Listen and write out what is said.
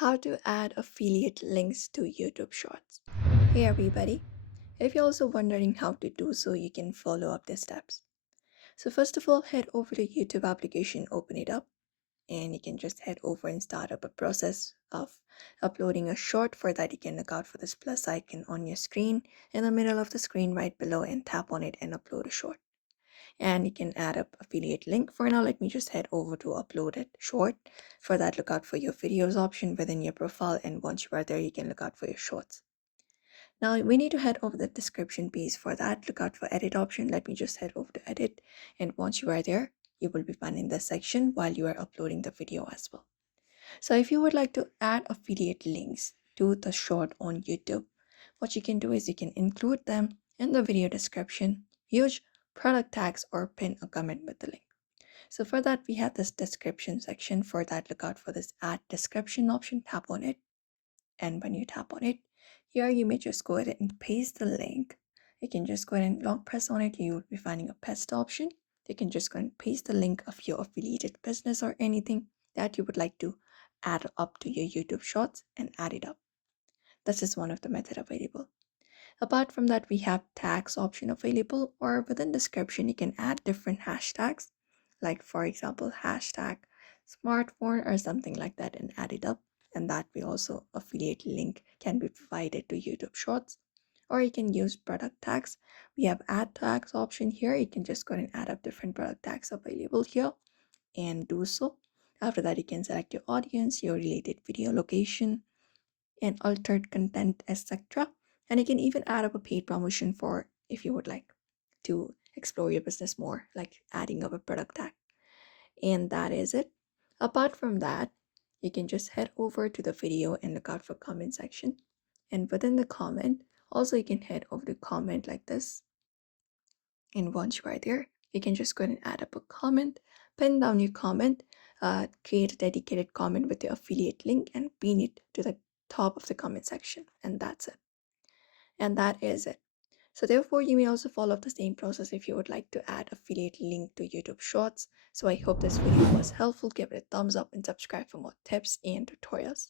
How to add affiliate links to YouTube Shorts. Hey everybody, if you're also wondering how to do so, you can follow up the steps. So first of all, head over to YouTube application, open it up, and you can just head over and start up a process of uploading a short. For that, you can look out for this plus icon on your screen in the middle of the screen right below and tap on it and upload a short. And you can add up affiliate link. For now, let me just head over to uploaded short. For that, look out for your videos option within your profile, and once you are there, you can look out for your shorts. Now we need to head over the description piece. For that, look out for edit option. Let me just head over to edit, and once you are there, you will be finding this section while you are uploading the video as well. So if you would like to add affiliate links to the short on YouTube, what you can do is you can include them in the video description, use product tags, or pin a comment with the link. So for that, we have this description section. For that, look out for this add description option, tap on it. And when you tap on it, here you may just go ahead and paste the link. You can just go ahead and long press on it. You will be finding a paste option. You can just go and paste the link of your affiliated business or anything that you would like to add up to your YouTube shorts and add it up. This is one of the method available. Apart from that, we have tags option available, or within description you can add different hashtags, like for example hashtag smartphone or something like that, and add it up, and that way also affiliate link can be provided to YouTube shorts. Or you can use product tags. We have add tags option here. You can just go ahead and add up different product tags available here and do so. After that, you can select your audience, your related video location, and altered content, etc. And you can even add up a paid promotion for if you would like to explore your business more, like adding up a product tag. And that is it. Apart from that, you can just head over to the video and look out for comment section. And within the comment, also you can head over to comment like this. And once you are there, you can just go ahead and add up a comment, pin down your comment, create a dedicated comment with your affiliate link, and pin it to the top of the comment section. And that's it. And that is it. So therefore, you may also follow the same process if you would like to add affiliate link to YouTube Shorts. So I hope this video was helpful. Give it a thumbs up and subscribe for more tips and tutorials.